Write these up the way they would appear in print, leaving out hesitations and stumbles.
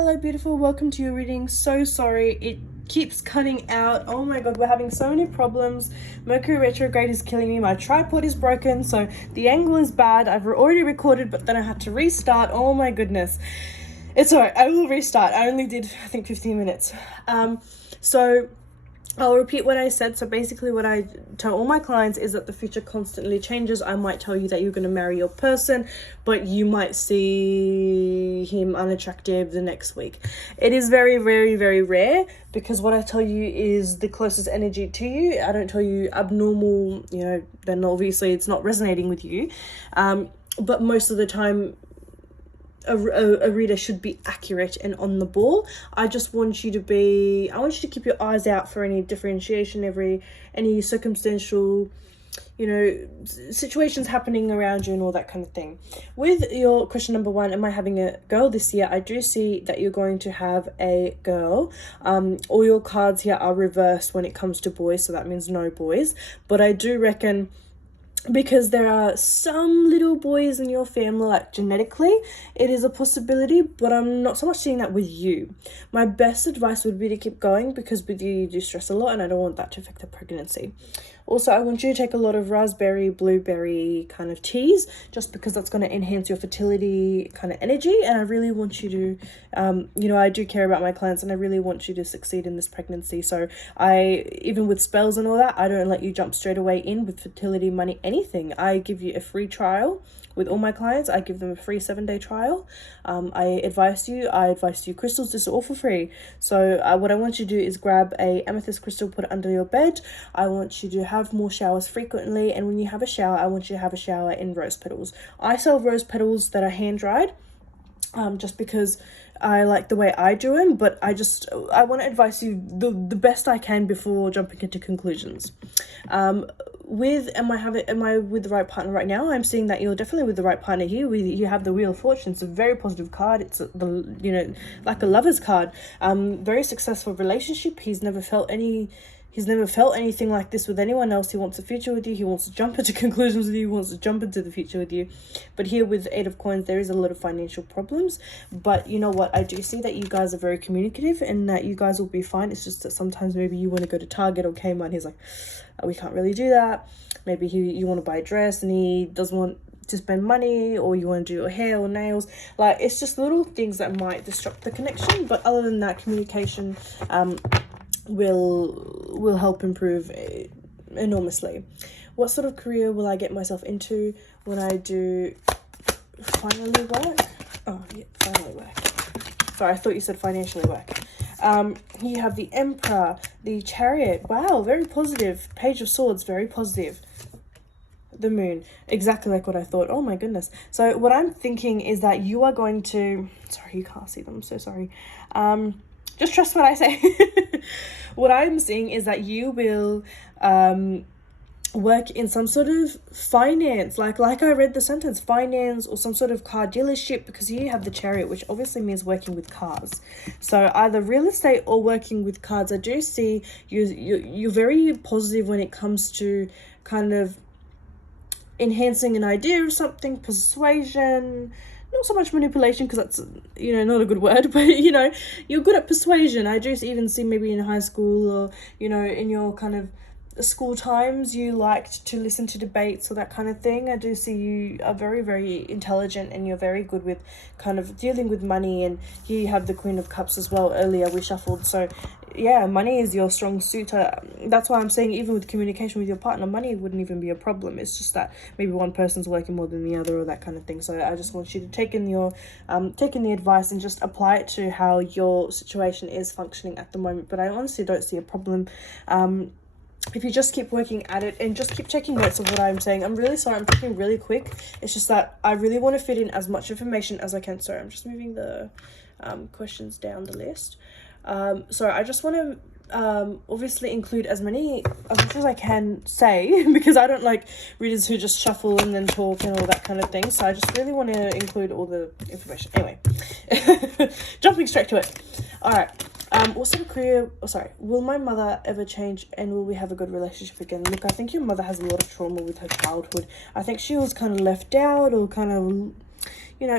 Hello, beautiful. Welcome to your reading. So sorry. It keeps cutting out. Oh my god, we're having so many problems. Mercury retrograde is killing me. My tripod is broken, so the angle is bad. I've already recorded, but then I had to restart. Oh my goodness. It's alright. I will restart. I only did, I think, 15 minutes. So I'll repeat what I said. So basically what I tell all my clients is that the future constantly changes. I might tell you that you're going to marry your person, but you might see him unattractive the next week. It is very, very, very rare because what I tell you is the closest energy to you. I don't tell you abnormal, then obviously it's not resonating with you. But most of the time, a reader should be accurate and on the ball. I want you to keep your eyes out for any differentiation, any circumstantial, situations happening around you and all that kind of thing. With your question number 1, am I having a girl this year? I do see that you're going to have a girl. All your cards here are reversed when it comes to boys, so that means no boys. But I do reckon, because there are some little boys in your family, like genetically, it is a possibility, but I'm not so much seeing that with you. My best advice would be to keep going, because with you do stress a lot and I don't want that to affect the pregnancy. Also, I want you to take a lot of raspberry, blueberry kind of teas, just because that's going to enhance your fertility kind of energy. And I really want you to, I do care about my clients and I really want you to succeed in this pregnancy. So even with spells and all that, I don't let you jump straight away in with fertility, money, anything. I give you a free trial. With all my clients, I give them a free 7-day trial. I advise you crystals. This is all for free. So what I want you to do is grab a amethyst crystal, put it under your bed. I want you to have more showers frequently, and when you have a shower, I want you to have a shower in rose petals. I sell rose petals that are hand dried, just because I like the way I do them, but I want to advise you the best I can before jumping into conclusions. Am I with the right partner right now? I'm seeing that you're definitely with the right partner here. You have the Wheel of Fortune. It's a very positive card. It's like a lover's card. Very successful relationship. He's never felt anything like this with anyone else. He wants a future with you. He wants to jump into conclusions with you. He wants to jump into the future with you. But here with the 8 of Coins, there is a lot of financial problems. But you know what? I do see that you guys are very communicative and that you guys will be fine. It's just that sometimes maybe you want to go to Target or Kmart. He's like, we can't really do that. Maybe you want to buy a dress and he doesn't want to spend money, or you want to do your hair or nails. Like, it's just little things that might disrupt the connection. But other than that, communication will help improve enormously. What sort of career will I get myself into when I do finally work? Oh, yeah, finally work. Sorry, I thought you said financially work. You have the Emperor, the Chariot. Wow, very positive. Page of Swords, very positive. The Moon, exactly like what I thought. Oh my goodness. So what I'm thinking is that you are going to... Sorry, you can't see them. I'm so sorry. Just trust what I say. What I'm seeing is that you will work in some sort of finance, like I read the sentence, finance, or some sort of car dealership, because here you have the Chariot, which obviously means working with cars. So either real estate or working with cars. I do see you're very positive when it comes to kind of enhancing an idea of something, persuasion. Not so much manipulation, because that's, not a good word, but, you're good at persuasion. I do even see maybe in high school or, in your kind of school times, you liked to listen to debates or that kind of thing. I do see you are very, very intelligent and you're very good with kind of dealing with money. And here you have the Queen of Cups as well. Earlier we shuffled. So yeah, money is your strong suit. That's why I'm saying even with communication with your partner, money wouldn't even be a problem. It's just that maybe one person's working more than the other or that kind of thing. So I just want you to take in the advice and just apply it to how your situation is functioning at the moment. But I honestly don't see a problem. If you just keep working at it and just keep taking notes of what I'm saying. I'm really sorry, I'm talking really quick. It's just that I really want to fit in as much information as I can. Sorry, I'm just moving the questions down the list. So I just want to obviously include as much as I can say, because I don't like readers who just shuffle and then talk and all that kind of thing. So I just really want to include all the information. Anyway, jumping straight to it. All right. What sort of career, will my mother ever change and will we have a good relationship again? Look, I think your mother has a lot of trauma with her childhood. I think she was kind of left out or kind of,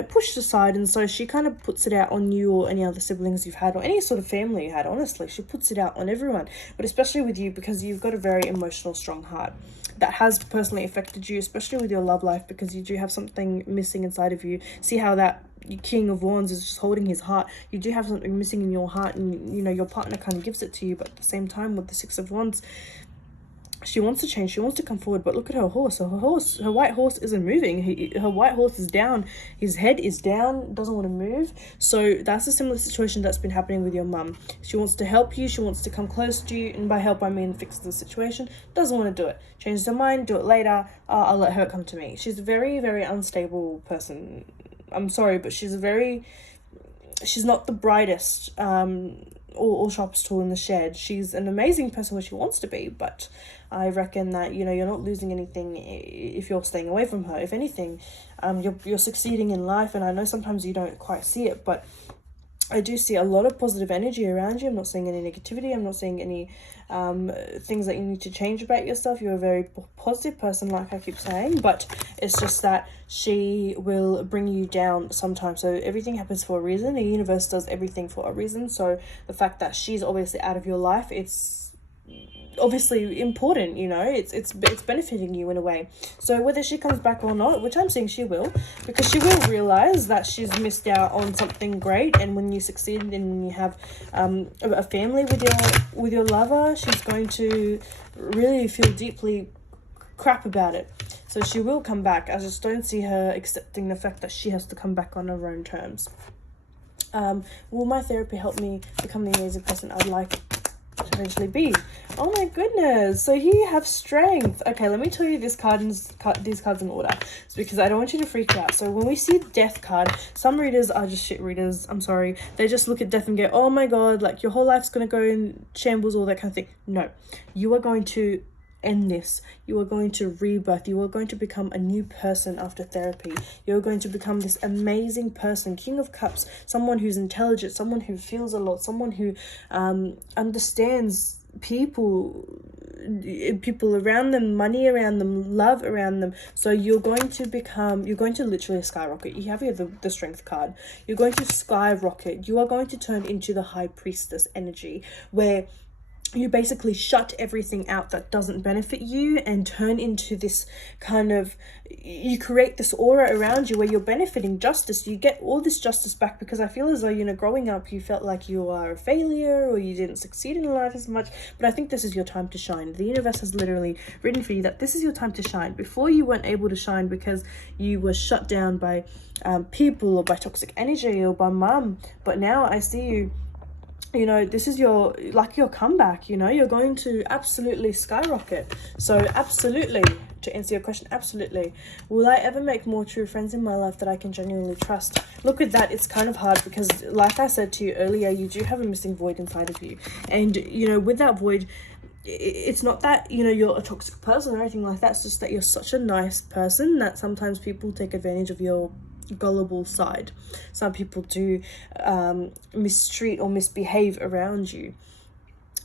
pushed aside, and so she kind of puts it out on you or any other siblings you've had or any sort of family you had. Honestly, she puts it out on everyone, but especially with you, because you've got a very emotional, strong heart that has personally affected you, especially with your love life, because you do have something missing inside of you. See how that King of Wands is just holding his heart. You do have something missing in your heart, and your partner kind of gives it to you, but at the same time with the Six of Wands, she wants to change, she wants to come forward, but look at her horse. Her white horse isn't moving. Her white horse is down. His head is down, doesn't want to move. So that's a similar situation that's been happening with your mum. She wants to help you, she wants to come close to you, and by help I mean fix the situation. Doesn't want to do it. Changes her mind, do it later. I'll let her come to me. She's a very, very unstable person. I'm sorry, but she's not the brightest or sharpest tool in the shed. She's an amazing person where she wants to be, but I reckon that you're not losing anything if you're staying away from her. If anything, you're succeeding in life, and I know sometimes you don't quite see it, but I do see a lot of positive energy around you. I'm not seeing any negativity. I'm not seeing any things that you need to change about yourself. You're a very positive person, like I keep saying, but it's just that she will bring you down sometimes. So everything happens for a reason. The universe does everything for a reason. So the fact that she's obviously out of your life, it's obviously important, it's benefiting you in a way. So whether she comes back or not, which I'm saying she will, because she will realize that she's missed out on something great, and when you succeed and when you have a family with your lover, she's going to really feel deeply crap about it. So she will come back. I just don't see her accepting the fact that she has to come back on her own terms. Will my therapy help me become the amazing person I'd like to eventually be? Oh my goodness. So here you have strength. Okay, let me tell you these cards in order. It's because I don't want you to freak out. So when we see the death card, some readers are just shit readers. I'm sorry. They just look at death and go, oh my god, like your whole life's going to go in shambles, all that kind of thing. No, you are going to end this. You are going to rebirth. You are going to become a new person after therapy. You're going to become this amazing person, King of Cups, someone who's intelligent, someone who feels a lot, someone who understands people around them, money around them, love around them. So you're going to literally skyrocket. You have here the strength card. You're going to skyrocket. You are going to turn into the high priestess energy, where you basically shut everything out that doesn't benefit you and turn into this kind of, you create this aura around you where you're benefiting justice. You get all this justice back, because I feel as though, growing up, you felt like you are a failure or you didn't succeed in life as much. But I think this is your time to shine. The universe has literally written for you that this is your time to shine. Before, you weren't able to shine because you were shut down by people or by toxic energy or by mum. But now I see you, this is your comeback. You're going to absolutely skyrocket. So absolutely, to answer your question, absolutely. Will I ever make more true friends in my life that I can genuinely trust? Look at that. It's kind of hard because, like I said to you earlier, you do have a missing void inside of you. And, with that void, it's not that, you're a toxic person or anything like that. It's just that you're such a nice person that sometimes people take advantage of your gullible side. Some people do mistreat or misbehave around you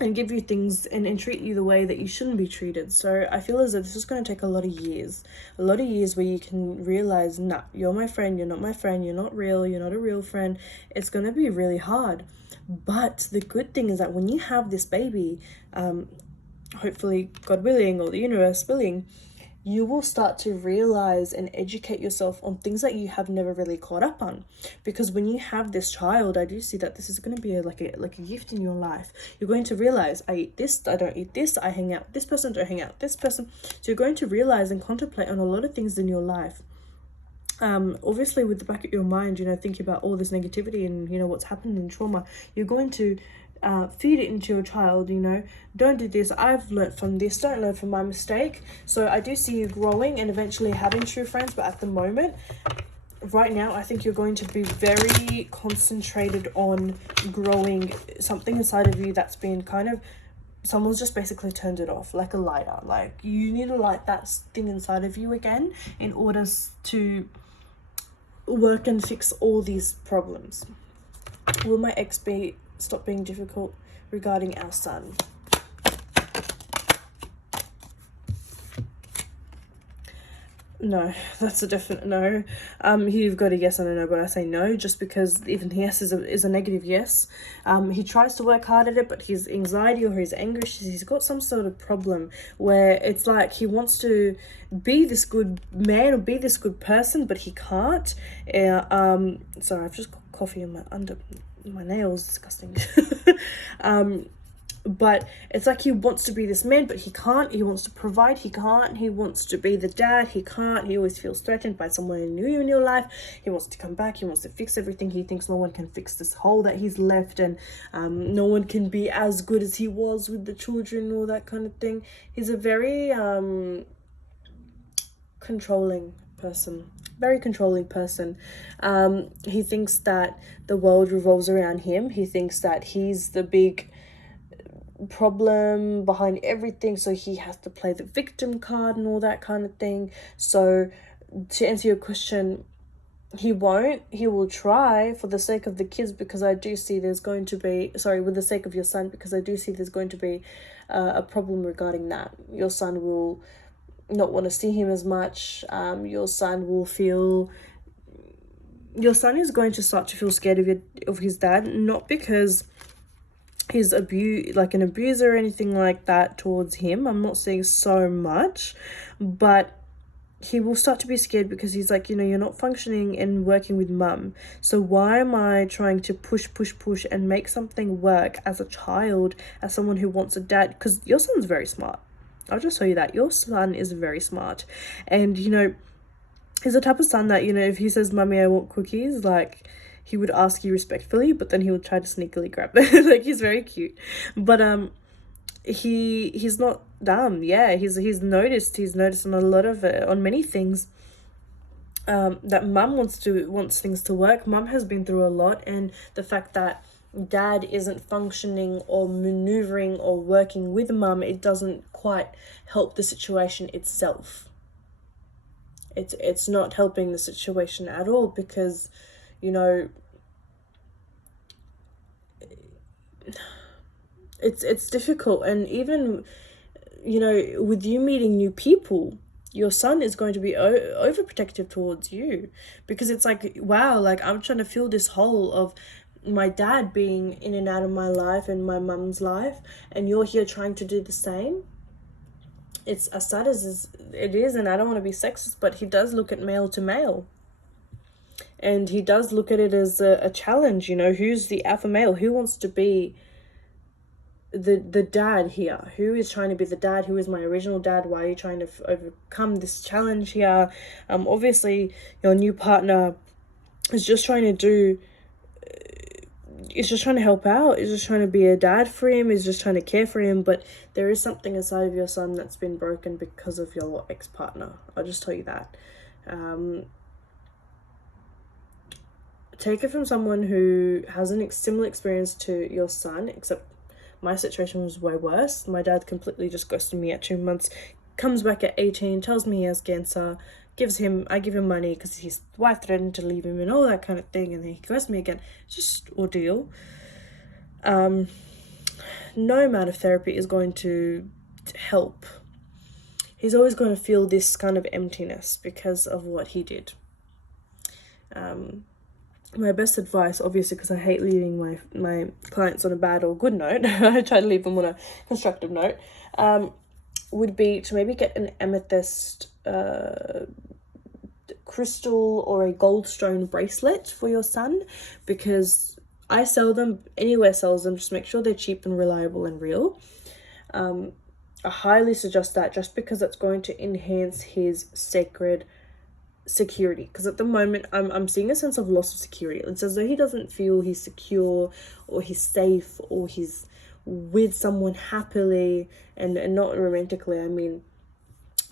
and give you things and treat you the way that you shouldn't be treated. So I feel as though this is going to take a lot of years where you can realize, nah, you're my friend, you're not my friend, you're not real, you're not a real friend. It's going to be really hard. But the good thing is that when you have this baby, hopefully God willing, or the universe willing, you will start to realize and educate yourself on things that you have never really caught up on. Because when you have this child, I do see that this is going to be like a gift in your life. You're going to realize, I eat this, I don't eat this, I hang out with this person, don't hang out with this person. So you're going to realize and contemplate on a lot of things in your life. Obviously with the back of your mind, thinking about all this negativity and, what's happened in trauma, you're going to feed it into your child. Don't do this, I've learnt from this, don't learn from my mistake. So I do see you growing and eventually having true friends, but at the moment, right now, I think you're going to be very concentrated on growing something inside of you that's been kind of, someone's just basically turned it off, like a lighter. Like, you need to light that thing inside of you again in order to work and fix all these problems. Will my ex stop being difficult regarding our son? No, that's a definite no. You've got a yes and a no, but I say no just because even yes is a negative yes. He tries to work hard at it, but his anxiety or his anguish, he's got some sort of problem where it's like he wants to be this good man or be this good person, but he can't. Sorry, I've just got coffee in my nails, disgusting. But it's like he wants to be this man, but he can't. He wants to provide, he can't. He wants to be the dad, he can't. He always feels threatened by someone new in your life. He wants to come back, he wants to fix everything. He thinks no one can fix this hole that he's left, and no one can be as good as he was with the children, all that kind of thing. He's a very controlling person. Very controlling person. He thinks that the world revolves around him. He thinks that he's the big problem behind everything, so he has to play the victim card and all that kind of thing. So to answer your question, he won't. He will try for the sake of the kids, because I do see there's going to be, sorry, with the sake of your son, because I do see there's going to be a problem regarding that. Your son will not want to see him as much. Your son is going to start to feel scared of his dad, not because he's an abuser or anything like that towards him. I'm not saying so much, but he will start to be scared because he's like, you're not functioning and working with mum. So why am I trying to push and make something work as a child, as someone who wants a dad? Because your son's very smart. I'll just tell you that. Your son is very smart. And, he's the type of son that, if he says, "Mummy, I want cookies," like, he would ask you respectfully, but then he would try to sneakily grab them. Like, he's very cute. But he's not dumb. Yeah, he's noticed on a lot of it, on many things, that mum wants things to work. Mum has been through a lot, and the fact that dad isn't functioning or maneuvering or working with mum, it doesn't quite help the situation itself. It's not helping the situation at all, because it's difficult. And even with you meeting new people, your son is going to be overprotective towards you, because it's like, wow, like, I'm trying to fill this hole of my dad being in and out of my life and my mum's life, and you're here trying to do the same. It's as sad as it is, and I don't want to be sexist, but he does look at male to male. And he does look at it as a challenge, who's the alpha male? Who wants to be the dad here? Who is trying to be the dad? Who is my original dad? Why are you trying to overcome this challenge here? Obviously, your new partner is just trying to help out. Is just trying to be a dad for him. Is just trying to care for him. But there is something inside of your son that's been broken because of your ex-partner. I'll just tell you that. Take it from someone who has a similar experience to your son, except my situation was way worse. My dad completely just ghosted me at 2 months, comes back at 18, tells me he has cancer, I give him money because his wife threatened to leave him and all that kind of thing, and then he ghosts me again. It's just ordeal. No amount of therapy is going to help. He's always going to feel this kind of emptiness because of what he did. My best advice, obviously, because I hate leaving my clients on a bad or good note, I try to leave them on a constructive note, would be to maybe get an amethyst crystal or a gold stone bracelet for your son, because I sell them, anywhere sells them, just make sure they're cheap and reliable and real. I highly suggest that, just because it's going to enhance his sacred security, because at the moment I'm seeing a sense of loss of security. It's as though he doesn't feel he's secure or he's safe or he's with someone happily and not romantically. I mean,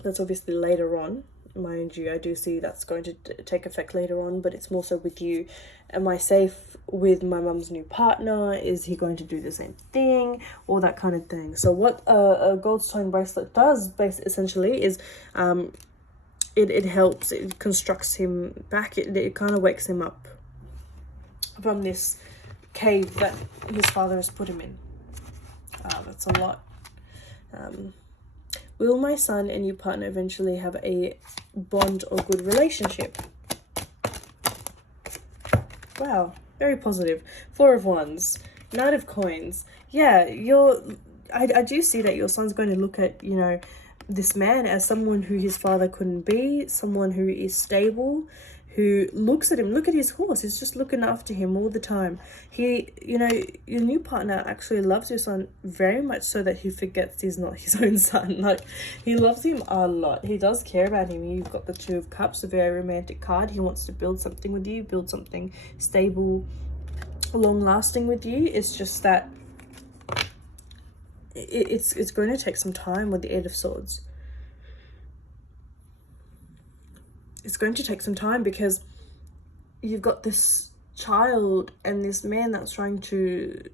that's obviously later on, mind you. I do see that's going to take effect later on, but it's more so with you. Am I safe with my mum's new partner? Is he going to do the same thing? All that kind of thing. So what a goldstone bracelet does essentially is it helps, it constructs him back, it kind of wakes him up from this cave that his father has put him in. That's a lot. Will my son and your partner eventually have a bond or good relationship? Wow, very positive. Four of Wands, Knight of Coins. Yeah, I do see that your son's going to look at, you know, this man as someone who his father couldn't be, someone who is stable, who looks at him. Look at his horse. He's just looking after him all the time. He, you know, your new partner actually loves your son very much so that he forgets he's not his own son. Like, he loves him a lot. He does care about him. You've got the Two of Cups, a very romantic card. He wants to build something with you, build something stable, long-lasting with you. It's just that it's going to take some time with the Eight of Swords. It's going to take some time because you've got this child and this man that's trying to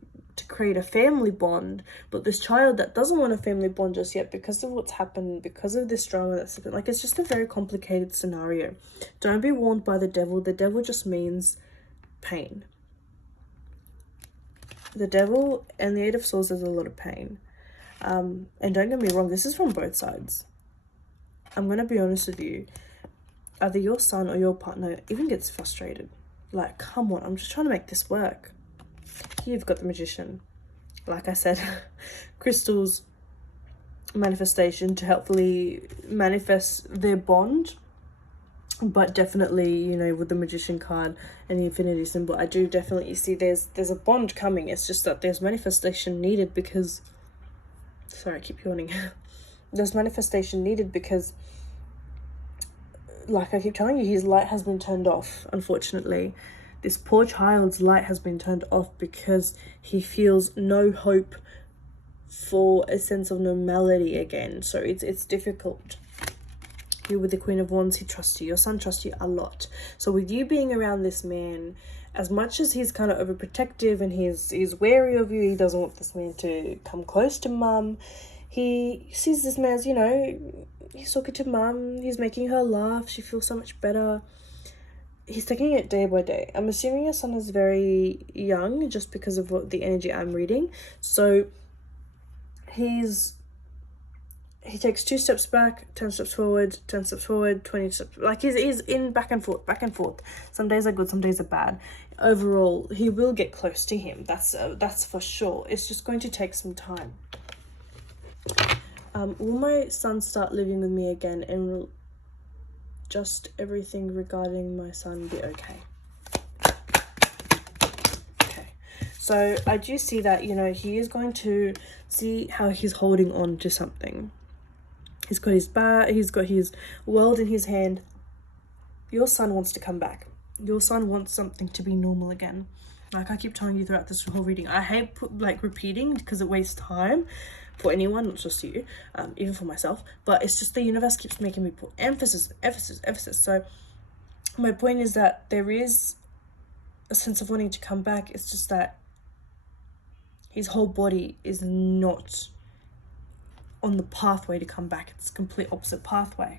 create a family bond, but this child that doesn't want a family bond just yet because of what's happened, because of this drama that's happened. Like, it's just a very complicated scenario. Don't be warned by the devil. The devil just means pain. The devil and the Eight of Swords is a lot of pain. And don't get me wrong, this is from both sides. I'm going to be honest with you. Either your son or your partner even gets frustrated. Like, come on, I'm just trying to make this work. Here you've got the Magician. Like I said, crystals manifestation to helpfully manifest their bond. But definitely, you know, with the Magician card and the Infinity symbol, I do definitely see there's a bond coming. It's just that there's manifestation needed because... Sorry, I keep yawning. There's manifestation needed because... Like I keep telling you, his light has been turned off, unfortunately. This poor child's light has been turned off because he feels no hope for a sense of normality again. So it's difficult. Here with the Queen of Wands, he trusts you. Your son trusts you a lot. So with you being around this man, as much as he's kind of overprotective and he's wary of you, he doesn't want this man to come close to mum. He sees this man as, you know... He's talking to mum, he's making her laugh, she feels so much better. He's taking it day by day. I'm assuming your son is very young just because of what the energy I'm reading. So he takes 2 steps back, 10 steps forward, 10 steps forward, 20 steps. Like, he's in back and forth, back and forth. Some days are good, some days are bad. Overall, he will get close to him. That's for sure. It's just going to take some time. Will my son start living with me again, and will just everything regarding my son be okay? Okay, so I do see that, you know, he is going to see how he's holding on to something. He's got his bat, he's got his world in his hand. Your son wants to come back. Your son wants something to be normal again. Like I keep telling you throughout this whole reading, I hate repeating because it wastes time for anyone, not just you, even for myself. But it's just the universe keeps making me put emphasis. So my point is that there is a sense of wanting to come back. It's just that his whole body is not on the pathway to come back. It's a complete opposite pathway.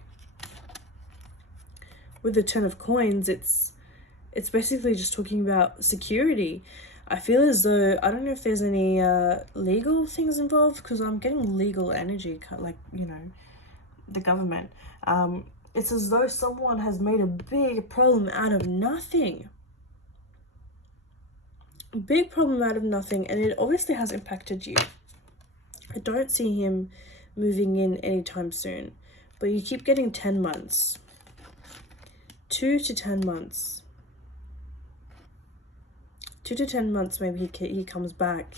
With the Ten of Coins, it's basically just talking about security. I feel as though, I don't know if there's any legal things involved, because I'm getting legal energy, kind of like, you know, the government. It's as though someone has made a big problem out of nothing. Big problem out of nothing, and it obviously has impacted you. I don't see him moving in anytime soon, but you keep getting 10 months. 2 to 10 months. 2 to 10 months, maybe he comes back.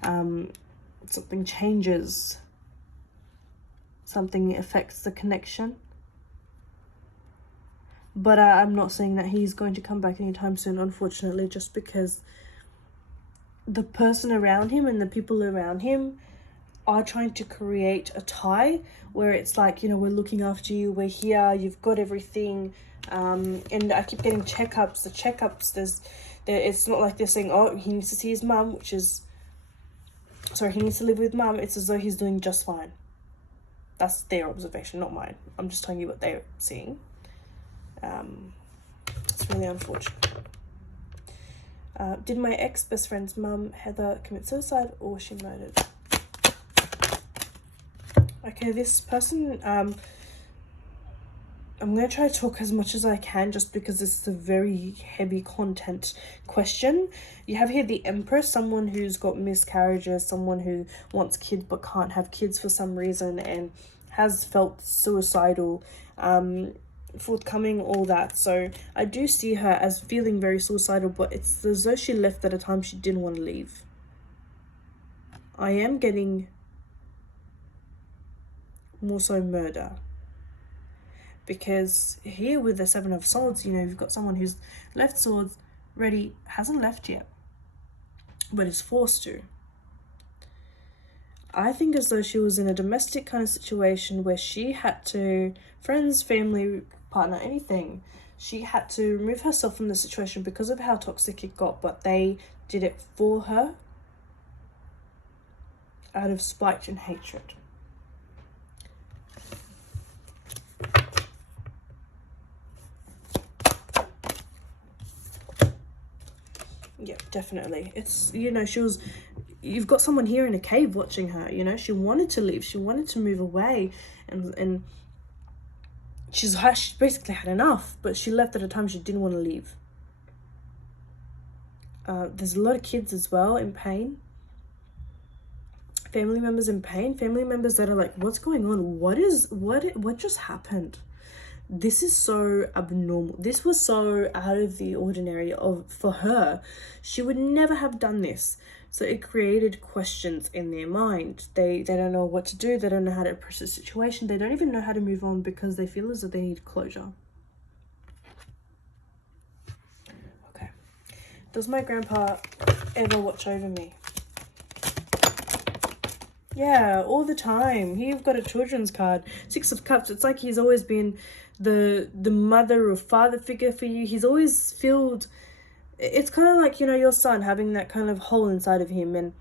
Something changes. Something affects the connection. But I'm not saying that he's going to come back anytime soon, unfortunately, just because the person around him and the people around him are trying to create a tie where it's like, you know, we're looking after you, we're here, you've got everything. And I keep getting checkups. The checkups, it's not like they're saying, oh, he needs to see his mum, he needs to live with mum. It's as though he's doing just fine. That's their observation, not mine. I'm just telling you what they're seeing. It's really unfortunate. Did my ex-best friend's mum, Heather, commit suicide, or was she murdered? Okay, this person, I'm going to try to talk as much as I can just because this is a very heavy content question. You have here the Empress, someone who's got miscarriages, someone who wants kids but can't have kids for some reason and has felt suicidal, forthcoming, all that. So I do see her as feeling very suicidal, but it's as though she left at a time she didn't want to leave. I am getting more so murder. Because here with the Seven of Swords, you know, you've got someone who's left swords ready, hasn't left yet, but is forced to. I think as though she was in a domestic kind of situation where she had to, friends, family, partner, anything, she had to remove herself from the situation because of how toxic it got, but they did it for her out of spite and hatred. Yeah, definitely. It's, you know, you've got someone here in a cave watching her, you know, she wanted to leave, she wanted to move away, and she's basically had enough, but she left at a time she didn't want to leave. There's a lot of kids as well in pain. Family members in pain, family members that are like, what's going on? What just happened? This is so abnormal. This was so out of the ordinary for her. She would never have done this. So it created questions in their mind. They don't know what to do. They don't know how to approach the situation. They don't even know how to move on because they feel as though they need closure. Okay. Does my grandpa ever watch over me? Yeah, all the time. Here you've got a children's card. 6 of Cups. It's like he's always been the mother or father figure for you. He's always filled. It's kind of like, you know, your son having that kind of hole inside of him, and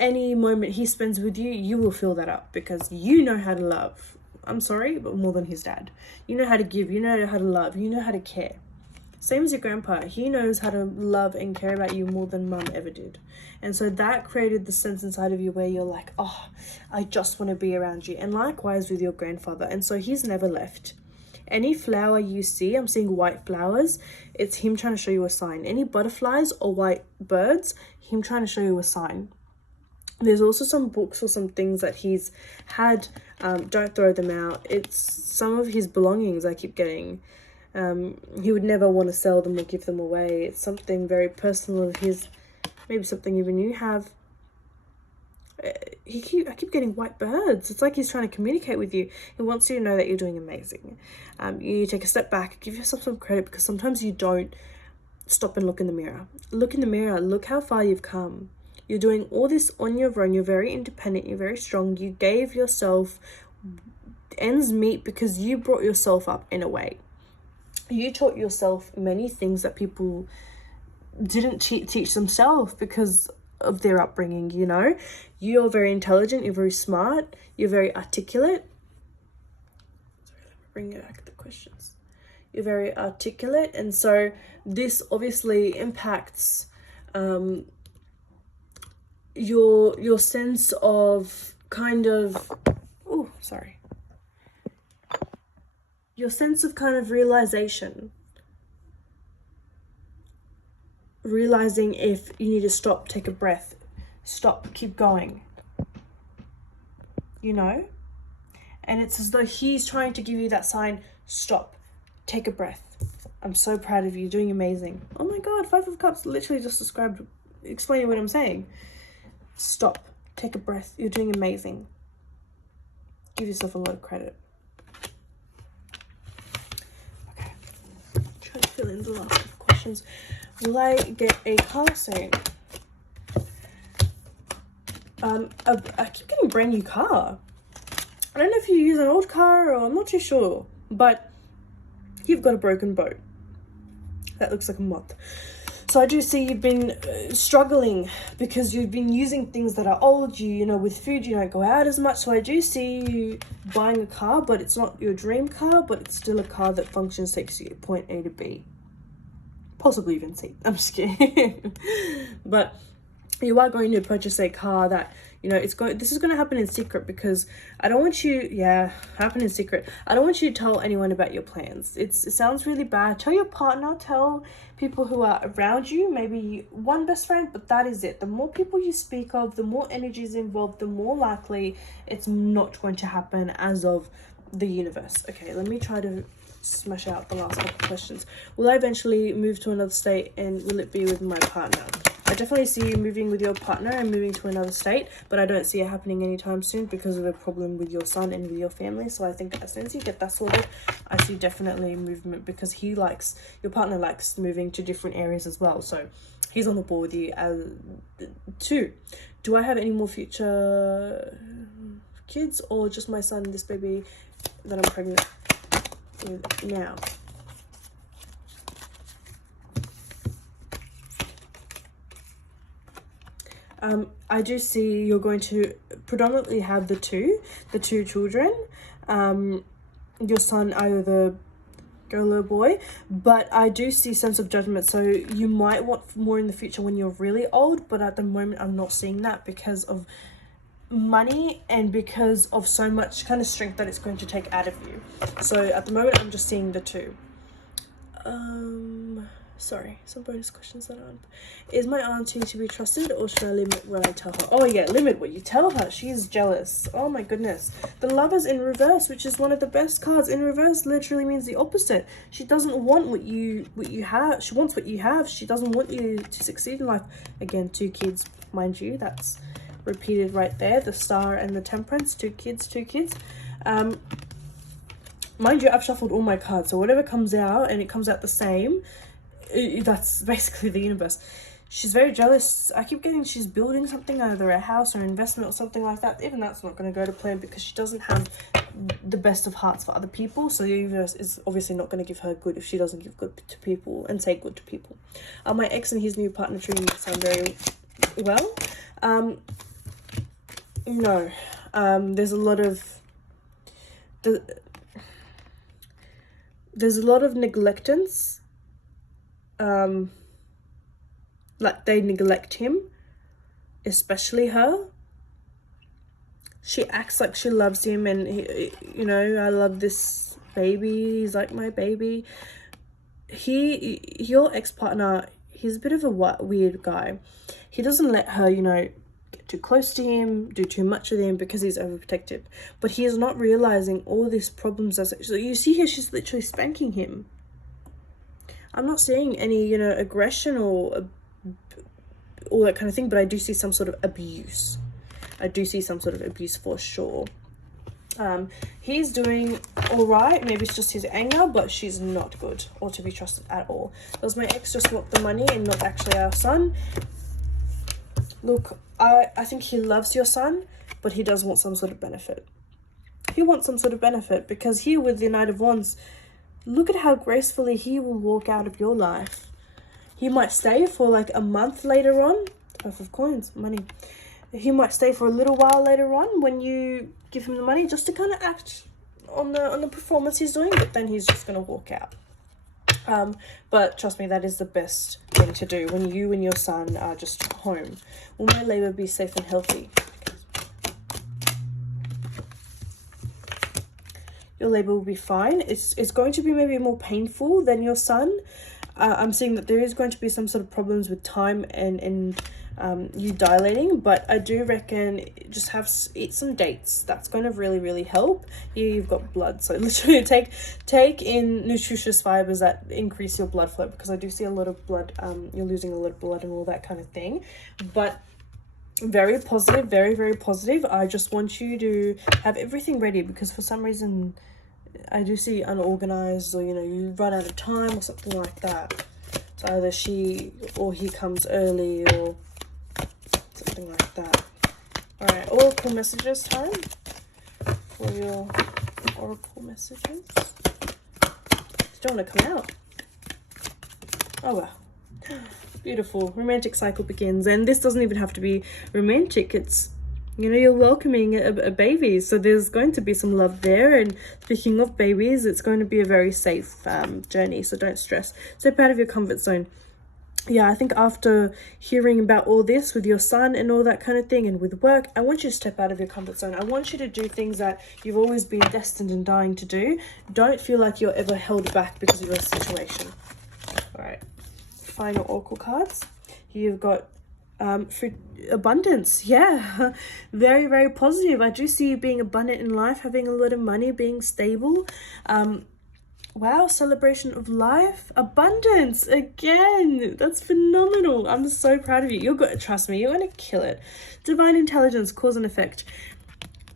any moment he spends with you, you will fill that up because you know how to love. I'm sorry, but more than his dad. You know how to give, you know how to love, you know how to care. Same as your grandpa. He knows how to love and care about you more than mum ever did. And so that created the sense inside of you where you're like, oh, I just want to be around you. And likewise with your grandfather. And so he's never left. Any flower you see, I'm seeing white flowers, it's him trying to show you a sign. Any butterflies or white birds, him trying to show you a sign. There's also some books or some things that he's had. Don't throw them out. It's some of his belongings I keep getting. He would never want to sell them or give them away. It's something very personal of his, maybe something even you have. I keep getting white birds. It's like he's trying to communicate with you. He wants you to know that you're doing amazing. You need to take a step back, give yourself some credit, because sometimes you don't stop and look in the mirror. Look in the mirror. Look how far you've come. You're doing all this on your own. You're very independent. You're very strong. You gave yourself ends meet because you brought yourself up in a way. You taught yourself many things that people didn't teach themselves because of their upbringing, you know. You're very intelligent, you're very smart, you're very articulate. Sorry, let me bring back the questions. You're very articulate, and so this obviously impacts your sense of kind of your sense of kind of realization. Realizing if you need to stop, take a breath, stop, keep going, you know? And it's as though he's trying to give you that sign, stop, take a breath. I'm so proud of you, you're doing amazing. Oh my God, 5 of Cups literally just explaining what I'm saying. Stop, take a breath, you're doing amazing. Give yourself a lot of credit. Okay, try to fill in the last questions. Will I get a car soon? I keep getting a brand new car. I don't know if you use an old car or I'm not too sure, but you've got a broken boat. That looks like a moth. So I do see you've been struggling because you've been using things that are old. You know, with food, you don't go out as much. So I do see you buying a car, but it's not your dream car, but it's still a car that functions, takes you point A to B. Possibly even C. I'm just kidding. But you are going to purchase a car that You know, this is going to happen in secret, because I don't want you, happen in secret. I don't want you to tell anyone about your plans. It sounds really bad. Tell your partner, tell people who are around you, maybe one best friend, but that is it. The more people you speak of, the more energy is involved, the more likely it's not going to happen as of the universe. Okay, let me try to smash out the last couple of questions. Will I eventually move to another state, and will it be with my partner? I definitely see you moving with your partner and moving to another state, but I don't see it happening anytime soon because of a problem with your son and with your family. So I think as soon as you get that sorted, I see definitely movement, because your partner likes moving to different areas as well. So he's on the ball with you too. Do I have any more future kids, or just my son, this baby that I'm pregnant with now? I do see you're going to predominantly have the two children. Your son, either the girl or boy, but I do see sense of judgment, so you might want more in the future when you're really old, but at the moment I'm not seeing that because of money and because of so much kind of strength that it's going to take out of you. So at the moment I'm just seeing the two. Sorry, some bonus questions that aren't. Is my auntie to be trusted, or should I limit what I tell her? Oh yeah, limit what you tell her. She's jealous. Oh my goodness. The Lovers in reverse, which is one of the best cards in reverse, literally means the opposite. She doesn't want what you have. She wants what you have. She doesn't want you to succeed in life. Again, 2 kids, mind you. That's repeated right there. The Star and the Temperance. 2 kids. Mind you, I've shuffled all my cards, so whatever comes out, and it comes out the same, that's basically the universe. She's very jealous. I keep getting she's building something, either a house or investment or something like that. Even that's not going to go to plan, because she doesn't have the best of hearts for other people. So the universe is obviously not going to give her good if she doesn't give good to people and say good to people. My ex and his new partner treating me sound very well. No. There's a lot of neglectance. Like they neglect him, especially her. She acts like she loves him, and he, you know, I love this baby, he's like my baby. Your ex-partner, he's a bit of a weird guy. He doesn't let her, you know, get too close to him, do too much with him, because he's overprotective. But he is not realizing all these problems. So you see here, she's literally spanking him. I'm not seeing any, you know, aggression or all that kind of thing, but I do see some sort of abuse. I do see some sort of abuse for sure. He's doing all right. Maybe it's just his anger, but she's not good or to be trusted at all. Does my ex just want the money and not actually our son? Look, I think he loves your son, but he does want some sort of benefit. He wants some sort of benefit, because here with the Knight of Wands, look at how gracefully he will walk out of your life. He might stay for like a month later on. 12 of Coins, money. He might stay for a little while later on when you give him the money, just to kind of act on the performance he's doing, but then he's just going to walk out. But trust me, that is the best thing to do when you and your son are just home. Will my labor be safe and healthy? Your labor will be fine. It's going to be maybe more painful than your son. I'm seeing that there is going to be some sort of problems with time and you dilating, but I do reckon just eat some dates. That's going to really help. Here you've got blood, so literally take in nutritious fibers that increase your blood flow, because I do see a lot of blood. You're losing a lot of blood and all that kind of thing, but very positive, very positive. I just want you to have everything ready, because for some reason I do see unorganized, or you know, you run out of time or something like that. So either she or he comes early or something like that. All right, oracle messages time for your oracle messages. Don't want to come out. Oh well. Beautiful. Romantic cycle begins, and this doesn't even have to be romantic. It's, you know, you're welcoming a baby, so there's going to be some love there. And speaking of babies, it's going to be a very safe journey, so don't stress. Step out of your comfort zone. yeah, I think after hearing about all this with your son and all that kind of thing and with work, I want you to step out of your comfort zone. I want you to do things that you've always been destined and dying to do. Don't feel like you're ever held back because of your situation. All right, final oracle cards. You've got for abundance. Yeah, very, very positive. I do see you being abundant in life, having a lot of money, being stable. Wow, celebration of life, abundance again. That's phenomenal. I'm so proud of you. You're good. Trust me, you're gonna kill it. Divine intelligence, cause and effect.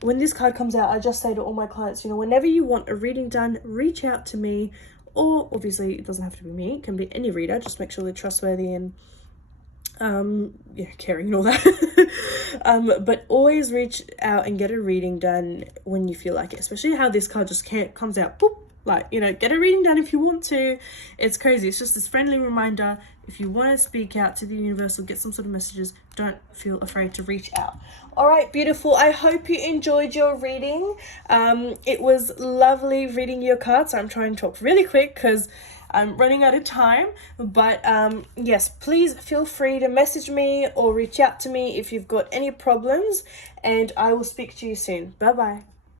When this card comes out, I just say to all my clients, you know, whenever you want a reading done, reach out to me, or obviously it doesn't have to be me, it can be any reader. Just make sure they're trustworthy and yeah, caring and all that. But always reach out and get a reading done when you feel like it, especially how this card just comes out, boop. Like, you know, get a reading done if you want to. It's crazy. It's just this friendly reminder. If you want to speak out to the universe or get some sort of messages, don't feel afraid to reach out. All right, beautiful. I hope you enjoyed your reading. It was lovely reading your cards. I'm trying to talk really quick because I'm running out of time. But yes, please feel free to message me or reach out to me if you've got any problems. And I will speak to you soon. Bye-bye.